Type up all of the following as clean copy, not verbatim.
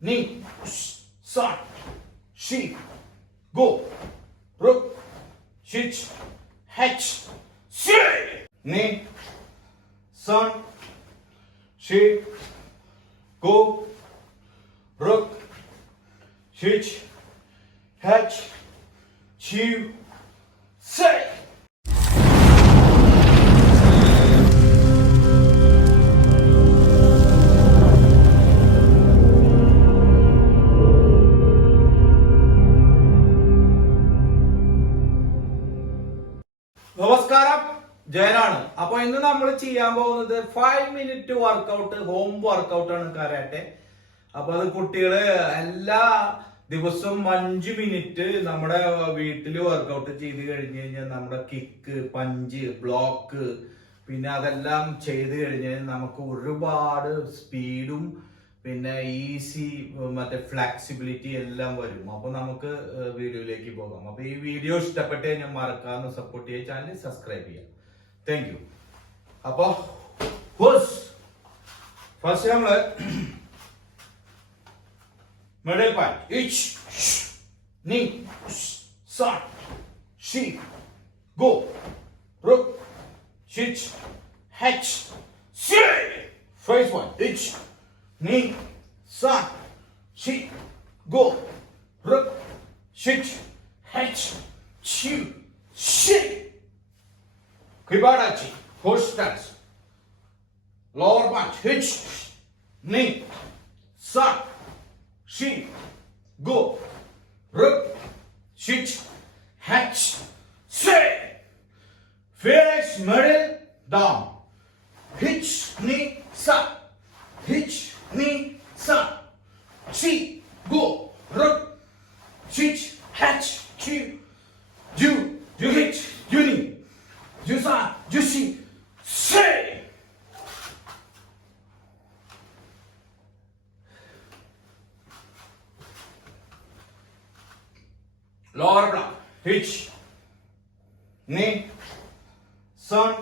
Ni, san, she, go, rook, shich, hatch, say. Ni, san, she, go, rook, shich, hatch, chew, say. നമസ്കാരം, ജയനാണ്. അപ്പൊ ഇന്ന് നമ്മൾ ചെയ്യാൻ പോകുന്നത് 5 മിനിറ്റ് വർക്കൗട്ട്, ഹോം വർക്കൗട്ട് ആണ് കരാട്ടെ. അപ്പൊ അത് കുട്ടികള് എല്ലാ ദിവസവും 5 മിനിറ്റ് നമ്മുടെ വീട്ടില് വർക്കൗട്ട് ചെയ്ത് കഴിഞ്ഞ് കഴിഞ്ഞാൽ നമ്മുടെ കിക്ക്, പഞ്ച്, ബ്ലോക്ക്, പിന്നെ അതെല്ലാം ചെയ്ത് കഴിഞ്ഞാൽ നമുക്ക് ഒരുപാട് സ്പീഡും പിന്നെ ഈസി മറ്റേ ഫ്ലെക്സിബിലിറ്റി എല്ലാം വരും. അപ്പൊ നമുക്ക് വീഡിയോയിലേക്ക് പോകാം. അപ്പൊ ഈ വീഡിയോ ഇഷ്ടപ്പെട്ട് കഴിഞ്ഞാൽ മറക്കാതെ സപ്പോർട്ട് ചെയ്യുക, ചാനൽ സബ്സ്ക്രൈബ് ചെയ്യാം. Thank you. അപ്പൊ ഫസ്റ്റ് നമ്മള് മിഡിൽ പോയിന്റ്, ഇച്ച് നീ സാൻ ഷീ ഗോ റുക്ക് ഷിച്ച് ഹാച്ച് സി. ഫസ്റ്റ് വൺ, ഇച്ച് നീ സാൻ ഷീ ഗോ റുക്ക് ഷിച്ച് ഹാച്ച് ഷീ ഷീ. Kibadachi, horse stance, lower punch, hitch, knee, san, she, go, rip, shich, hatch, say. Finish middle, down, hitch, knee, san, hitch, knee, san, she, go, rip, shich, hatch, chew, you hitch, you knee. Jusa, juicy, say. Lower block, hitch, knee, sun,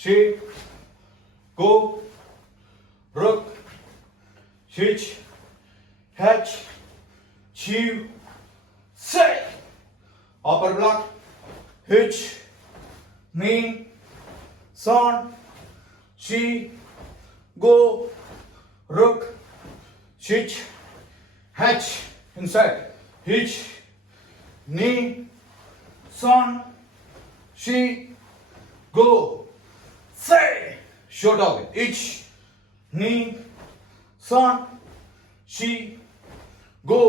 she, go, rook, hitch, hatch, chew, say. Upper block, hitch, knee, son, she, go, rook, shich, hatch, inside, hitch, knee, son, she, go, say. Short dog, hitch, knee, son, she, go,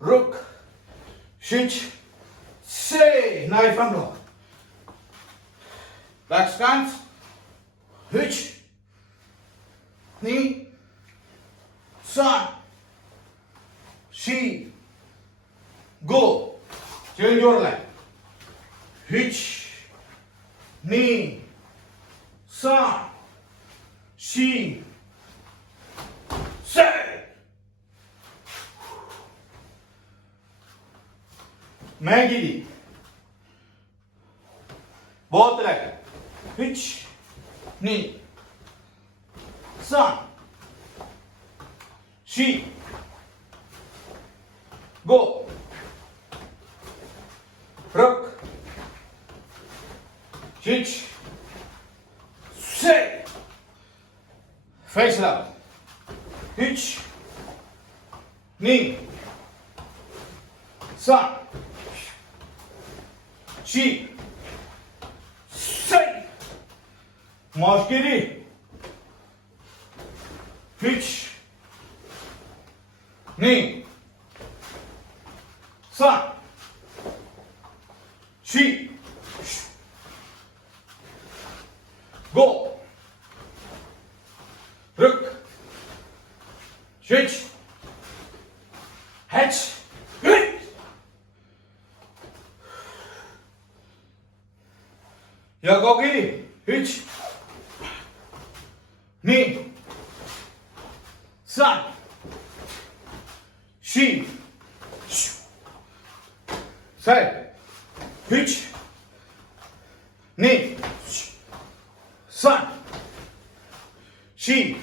rook, shich, say. Knife and block. Back stance, hitch, knee, son, she, go. Change your line. Hitch, knee, son, she, say. Maggie, both legs. Hitch, knee, son, she, go, rook, hitch, say. Face up, hitch, knee, son, she, say. Moshkiri, hitch, knee, son, she, go, rook, hitch, hatch, Yagogiri, hitch, knee, son, she, side, hitch, knee, son, she,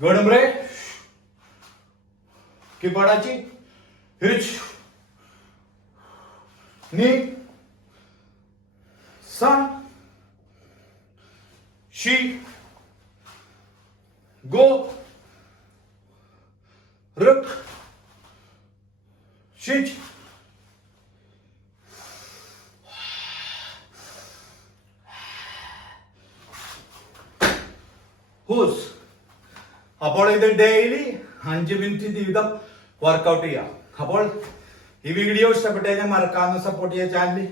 Good break. Kipadachi. Hitch. Knee. Sun. She. Go. Ruk. Shich. ഹൂസ്. അപ്പോൾ ഇത് ഡെയിലി 5 മിനിറ്റ് വീതം വർക്കൗട്ട് ചെയ്യാം. അപ്പോൾ ഈ വീഡിയോ ഇഷ്ടപ്പെട്ടു കഴിഞ്ഞാൽ മറക്കാതെ സപ്പോർട്ട് ചെയ്യാൻ ചാനൽ.